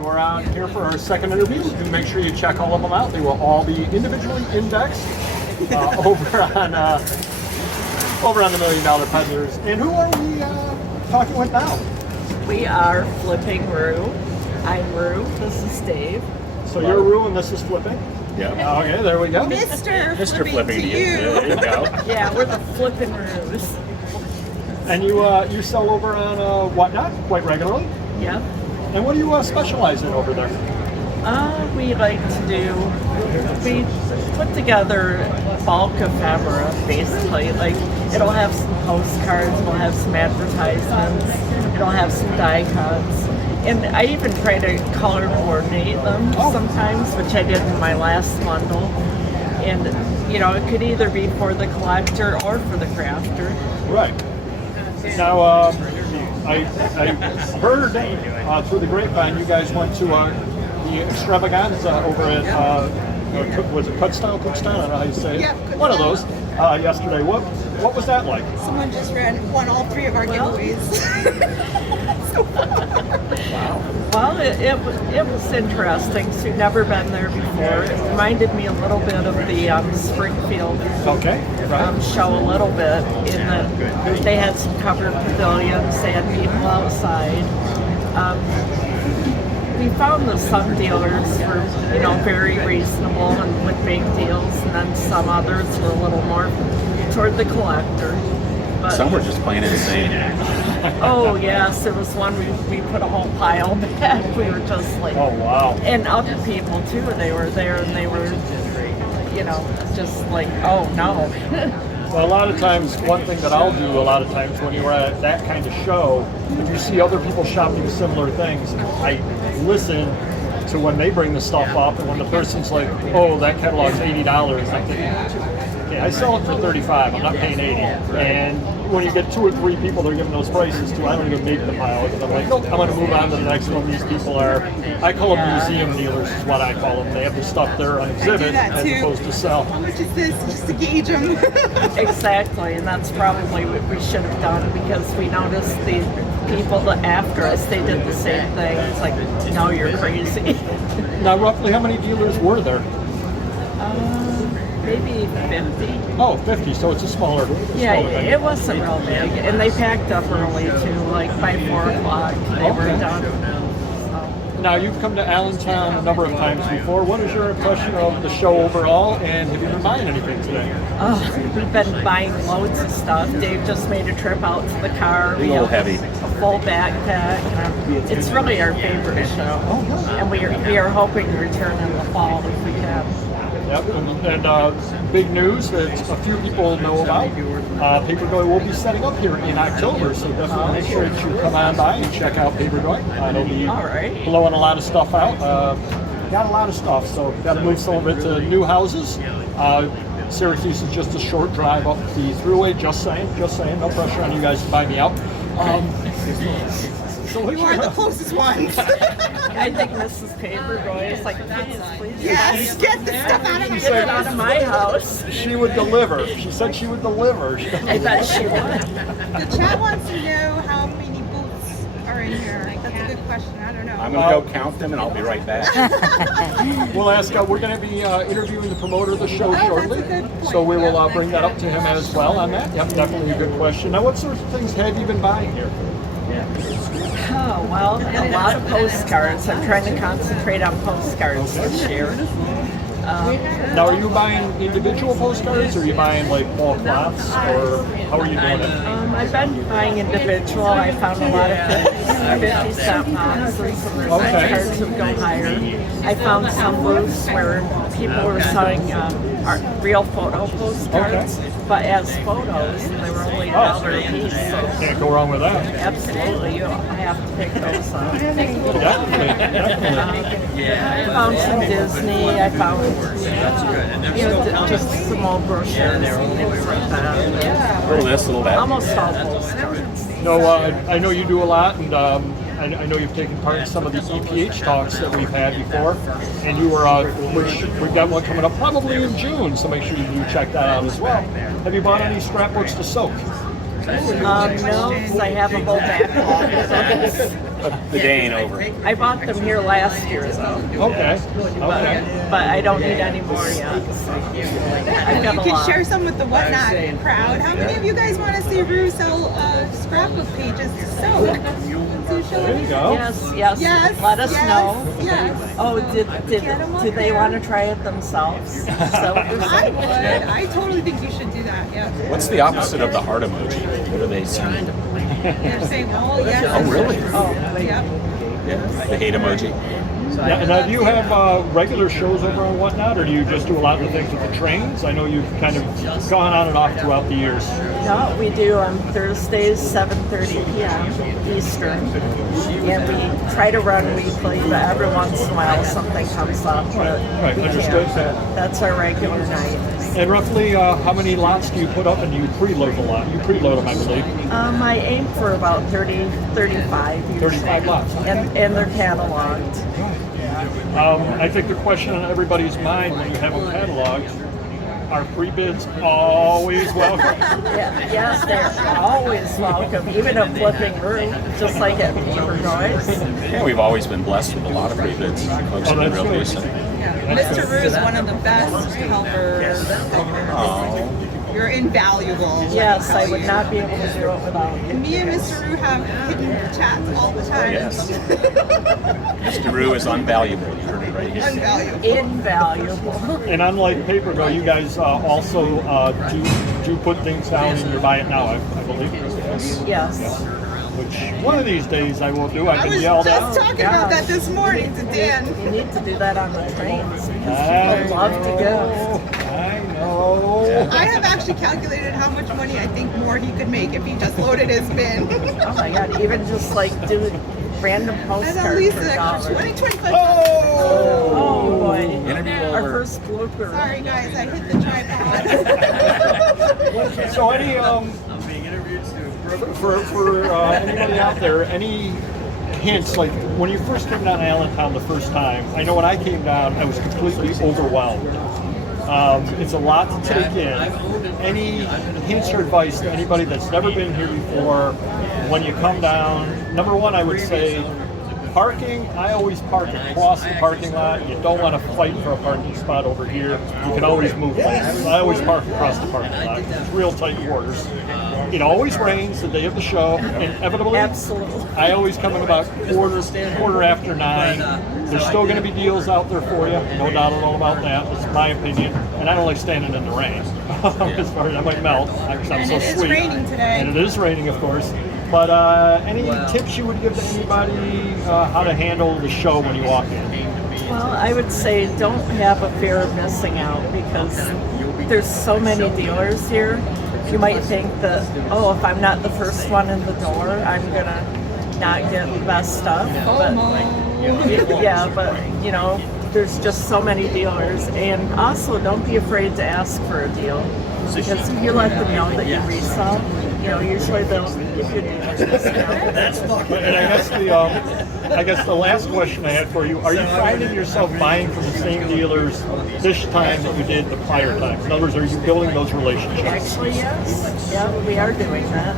and we're on here for our second interview. Do make sure you check all of them out. They will all be individually indexed over on the $1 Million Peddlers. And who are we talking with now? We are Flipping Rue. I'm Rue. This is Dave. So you're Rue and this is Flipping? Yeah. Okay, there we go. Mr. Flipping to you. There you go. Yeah, we're the Flipping Rues. And you sell over on Whatnot quite regularly? Yep. And what do you specialize in over there? We like to we put together bulk ephemera, basically. Like, it'll have some postcards, it'll have some advertisements, it'll have some die cuts. And I even try to color coordinate them sometimes, which I did in my last bundle. And, it could either be for the collector or for the crafter. Right. Now, I heard through the grapevine you guys went to the extravaganza over at, was it Cookstown? I don't know how you say it. Yeah, one of those yesterday. What was that like? Someone just won all three of our giveaways. Well, it was interesting. So, never been there before. It reminded me a little bit of the Springfield show a little bit, in that they had some covered pavilions, they had people outside. We found that some dealers were, very reasonable and with big deals, and then some others were a little more toward the collector. But, Some were just plain insane. oh yes, there was one we put a whole pile back. We were just like, oh wow. And other people too. They were there and they were, just like, oh no. Well, a lot of times, one thing that I'll do a lot of times when you're at that kind of show, if you see other people shopping similar things, I listen to when they bring the stuff up, and when the person's like, oh, that catalog's $80, I'm thinking, okay, I sell it for $35, I'm not paying $80. And when you get 2 or 3 people that are giving those prices to, I don't even make the pile, because I'm like, nope, I'm going to move on to the next one. These people are, I call them museum dealers, is what I call them. They have the stuff there on exhibit as opposed to sell. How much is this? Just to gauge them. Exactly, and that's probably what we should have done, because we noticed the people that after us, they did the same thing. It's like, no, you're crazy. Now, roughly how many dealers were there? Maybe 50. Oh, 50, so it's a smaller Yeah, thing. it wasn't real big, and they packed up early too, like by 4 o'clock. They were done. So. Now, you've come to Allentown a number of times before. What is your impression of the show overall, and have you been buying anything today? We've been buying loads of stuff. Dave just made a trip out to the car. A little heavy. A full backpack. It's really our favorite show, and we are hoping to return in the fall if we can. Yep, and big news that a few people know about. Paperjoy will be setting up here in October, so definitely make sure that you come on by and check out Paperjoy. They'll be blowing a lot of stuff out. Got a lot of stuff, so got to move some of it to new houses. Syracuse is just a short drive up the thruway, just saying, no pressure on you guys to buy me out. So You are the closest ones. I think Mrs. Paperjoy is like, please. Yes, get the stuff out of Get it out of my house. She would deliver. She said she would deliver. I bet she would. The chat wants to know how many boots are in here. That's a good question. I don't know. I'm going to go count them and I'll be right back. We'll ask, we're going to be interviewing the promoter of the show shortly, that's a good point. so we will bring that up to him as well on that. Yep, definitely a good question. Now, what sorts of things have you been buying here? Oh, well, a lot of postcards. I'm trying to concentrate on postcards this year. Now, are you buying individual postcards, or are you buying like bulk lots, or how are you doing it? I've been buying individual. I found a lot of 50-cent boxes, and the postcards have gone higher. I found some booths where people were selling real photo postcards, but as photos, and they were only $1 a piece. So Can't go wrong with that. absolutely, you have to pick those up. Definitely. I found some Disney. I found, just some old brochures and things like that. A little this, a little that. Almost all postcards. No, I know you do a lot, and I know you've taken part in some of the EPH talks that we've had before, and you were, which we've got one coming up probably in June, so make sure you do check that out as well. Have you bought any scrapbooks to soak? No, because I have a whole backlog of those. The day ain't over. I bought them here last year, though. Okay. But I don't need any more yet. So I've got You a can lot. share some with the Whatnot crowd. How many of you guys want to see Rue sell scrapbook pages to sew? There you go. Yes. Yes. Let us yes, know. Yes. Oh, did they want to try it themselves? So I would. I totally think you should do that. Yeah. What's the opposite of the heart emoji? What are they saying? They're saying, oh yes. Oh, really? Yep. Yeah, the hate emoji. Yeah, and now do you have regular shows over on Whatnot, or do you just do a lot of the things with the trains? I know you've kind of gone on and off throughout the years. No, we do on Thursdays, 7:30 p.m. Eastern, and we try to run weekly, but every once in a while something comes up. Right, We understood. can't. That's our regular night. And roughly how many lots do you put up, and do you preload a lot? You preload them, I believe. I aim for about 30, 35 usually. 35 lots. And they're cataloged. I think the question on everybody's mind when you have them cataloged, are free bids always welcome? Yeah, yes, they're always welcome, even a flipping room, just like at Paper Noise. Yeah, we've always been blessed with a lot of free bids. Folks have been that's real good. decent. Yeah. Mr. Rue is one of the best helpers. Oh, You're invaluable. Yes, I would not be able to do it without you. Me and Mr. Rue have hidden chats all the time. yes. Mr. Rue is unvaluable. You heard it right here. Invaluable. Invaluable. And unlike Paper Go, you guys also do put things down in your Buy It Now, I believe. Yes. Which one of these days I will do. I I can was yell just down. talking about that this morning to Dan. You need to do that on the trains because I people love to go. I know. I have actually calculated how much money I think more he could make if he just loaded his bin. Oh my God! Even just like do random And postcards at least for an extra $1. 20, 25. Oh boy! Interview Our over. first blooper. Sorry guys, I hit the tripod. So any for anybody out there, any hints, like when you first came down to Allentown the first time? I know when I came down, I was completely overwhelmed. It's a lot to take in. Any hints or advice to anybody that's never been here before when you come down? Number one, I would say parking. I always park across the parking lot. You don't want to fight for a parking spot over here. You can always move lanes. I always park across the parking lot. It's real tight quarters. It always rains the day of the show, inevitably. Absolutely. I always come in about quarter after 9. There's still going to be deals out there for you, no doubt at all about that. That's my opinion. And I don't like standing in the rain. As far as I might melt, because I'm And so it is sweet. raining today. And it is raining, of course. But any tips you would give to anybody how to handle the show when you walk in? Well, I would say don't have a fear of missing out because there's so many dealers here. You might think that, oh, if I'm not the first one in the door, I'm gonna not get the best stuff. But yeah, but you know, there's just so many dealers, and also don't be afraid to ask for a deal because if you let them know that you resell, you know, usually they'll give you a deal discount. And I guess the last question I had for you: are you finding yourself buying from the same dealers this time that you did the prior times? In other words, are you building those relationships? Actually, yes. Yeah, we are doing that.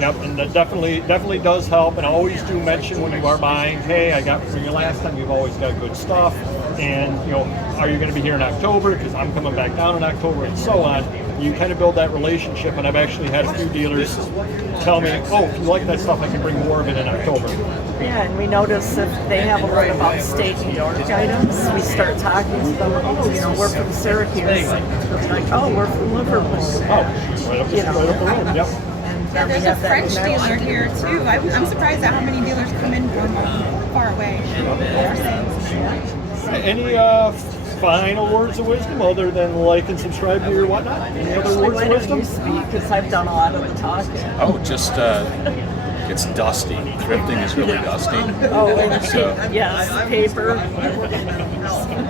Yep, and that definitely does help. And I always do mention when you are buying, hey, I got from you last time. You've always got good stuff. And you know, are you going to be here in October? Because I'm coming back down in October, and so on. You kind of build that relationship. And I've actually had a few dealers tell me, oh, if you like that stuff, I can bring more of it in October. Yeah, and we notice if they have a lot of upstate New York items, we start talking to them. Oh, you know, we're from Syracuse. They'll be like, oh, we're from Liverpool. Oh, right up the road. Yep. Yeah, there's a French dealer here too. I'm surprised at how many dealers come in from far away. Any final words of wisdom other than like and subscribe to your Whatnot? Any other words Why of don't wisdom? you speak? Because I've done a lot of the talking. Oh, just it's dusty. Thrifting is really dusty. Oh, and So- yes, paper.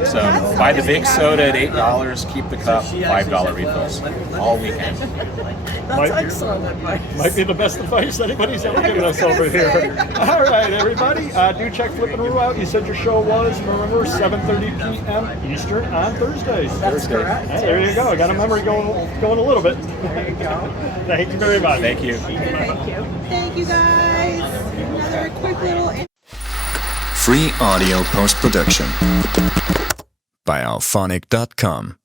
So buy the big soda at $8. Keep the cup. $5 refills all weekend. That's Might- excellent advice. Might be the best advice anybody's ever given us over here. All right, everybody, do check Flippin' Rue out. You said your show was, remember, 7:30 p.m. Eastern on Thursdays. That's correct. Hey, there you go. I got a memory going a little bit. There you go. Thank you very much. Thank you. Thank you. Thank you guys. Another quick little. Free audio post-production by alphonic.com.